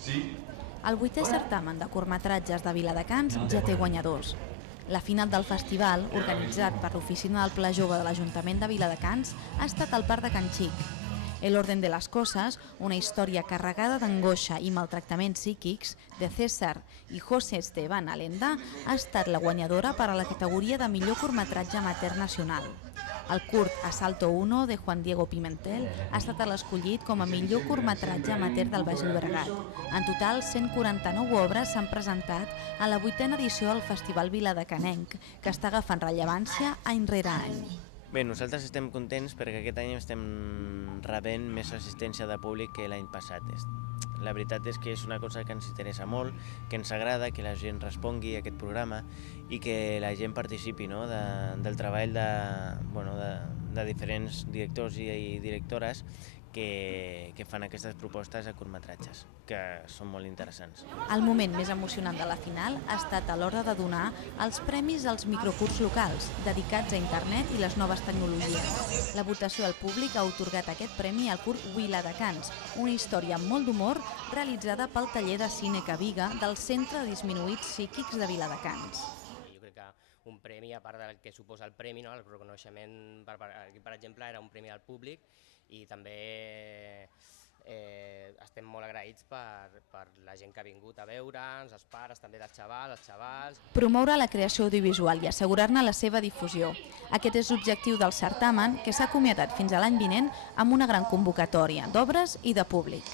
El 8è certamen de curtmetratges de Viladecans ja té guanyadors. La final del festival, organitzat per l'Oficina del Pla Jove de l'Ajuntament de Viladecans, ha estat al Parc de Can Xic. El orden de las cosas, una història carregada d'angoixa i maltractaments psíquics de César i José Esteban Alenda, ha estat la guanyadora per a la categoria de millor curtmetratge amateur nacional. El curt Asalto 1 de Juan Diego Pimentel ha estat l'escollit com a millor curtmetratge amateur del Baix Llobregat. En total, 149 obres s'han presentat a la 8a edició del Festival Viladecanenc, que està agafant rellevància any rere any. Bé, nosaltres estem contents perquè aquest any estem rebent més assistència de públic que l'any passat. La veritat és que és una cosa que ens interessa molt, que ens agrada, que la gent respongui a aquest programa i que la gent participi del treball de diferents directors i directores que fan aquestes propostes a curtmetratges, que són molt interessants. El moment més emocionant de la final ha estat a l'hora de donar els premis als microcurts locals, dedicats a internet i les noves tecnologies. La votació del públic ha atorgat aquest premi al curt Viladecans, una història amb molt d'humor realitzada pel taller de cine Caviga del Centre de Disminuïts Psíquics de Viladecans. Jo crec que un premi, a part del que suposa el premi, el reconeixement, per exemple, era un premi al públic i també estem molt agraïts per la gent que ha vingut a veure'ns, els pares també dels xavals, els xavals. Promoure la creació audiovisual i assegurar-ne la seva difusió. Aquest és l'objectiu del certamen, que s'ha acomiadat fins a l'any vinent amb una gran convocatòria d'obres i de públic.